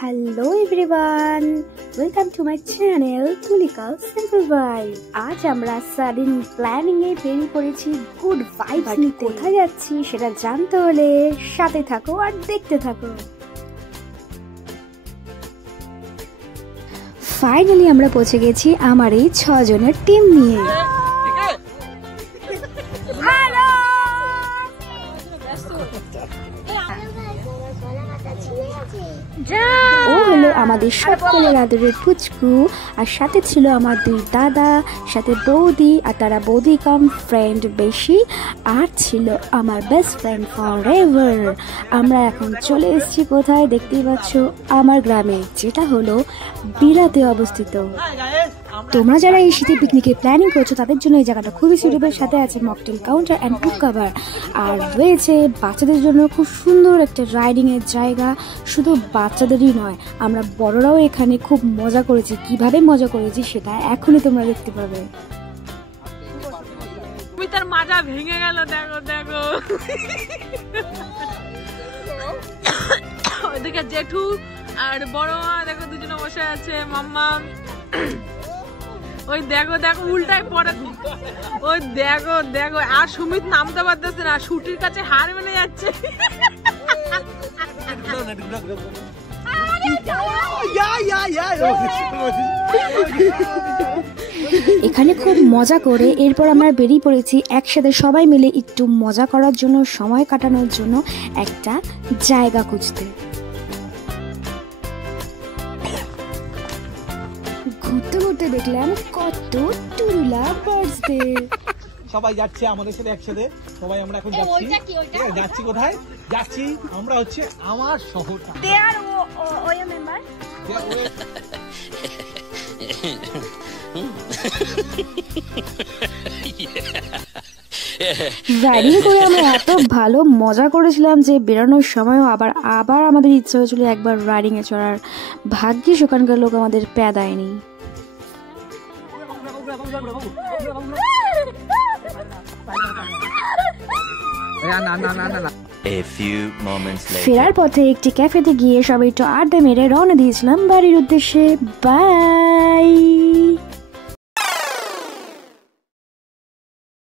Hello everyone, welcome to my channel Tulika simple vibe. আজ আমরা sudden planning এ বেরিয়ে পড়েছি গুড ভাইবস নিতে। কোথায় যাচ্ছি সেটা জানতে হলে সাথে থাকো আর দেখতে থাকো। ফাইনালি আমরা পৌঁছে গেছি আমার এই 6 জনের টিম নিয়ে। ও হলো আমাদের সকলের আদরের পুচকু, আর সাথে ছিল আমার 2 দাদা, সাথে বৌদি, আর তারা বৌদি কাম ফ্রেন্ড বেশি, আর ছিল আমার বেস্ট ফ্রেন্ড ফরএভার। আমরা এখন চলে এসেছি কোথায় দেখতেই পাচ্ছ, আমার গ্রামে, যেটা হলো বিরাতে অবস্থিত। তোমরা যারা এই শীতে পিকনিকে প্ল্যানিং করছো তাদের জন্য এই জায়গাটা খুবই সুইটেবল। সাথে আছে mocktail counter and food cover, আর রয়েছে বাচ্চাদের জন্য খুব সুন্দর একটা রাইডিং এর জায়গা। শুধু বাচ্চাদেরই নয়, আমরা বড়রাও এখানে খুব মজা করেছি। কিভাবে মজা করেছি সেটা এখনই তোমরা দেখতে পাবে। তার মাজা ভেঙে গেল, দেখো দেখো। ওইদিকে জেঠু আর বড় মা দেখো দুজনে বসে আছে, মাম্মা। ওই দেখো দেখো উল্টায় পড়ে, ওই দেখো দেখো। আর সুমিত নামতে পারতেছে না, শুটির কাছে হার মেনে যাচ্ছে। এখানে খুব মজা করে এরপর আমরা বেরিয়ে পড়েছি একসাথে সবাই মিলে একটু মজা করার জন্য, সময় কাটানোর জন্য একটা জায়গা খুঁজতে। ঘুরতে ঘুরতে দেখলাম কত টুরুলা বার্থডে। সবাই যাচ্ছে আমাদের সাথে একসাথে, সবাই আমরা এখন যাচ্ছি। যাচ্ছি কোথায় যাচ্ছি? আমরা হচ্ছে আমার শহরটা। রাইডিং করে আমরা এত ভালো মজা করেছিলাম যে বেরোনোর সময়ও আবার আমাদের ইচ্ছা হয়েছিল একবার রাইডিং এ চড়ার। ভাগ্যিস ওখানকার লোক আমাদের প্যা দেয়নি। ফেরার পথে একটি ক্যাফেতে গিয়ে সবাই একটু আড্ডা মেরে রওনা দিয়েছিলাম বাড়ির উদ্দেশ্যে। বাই।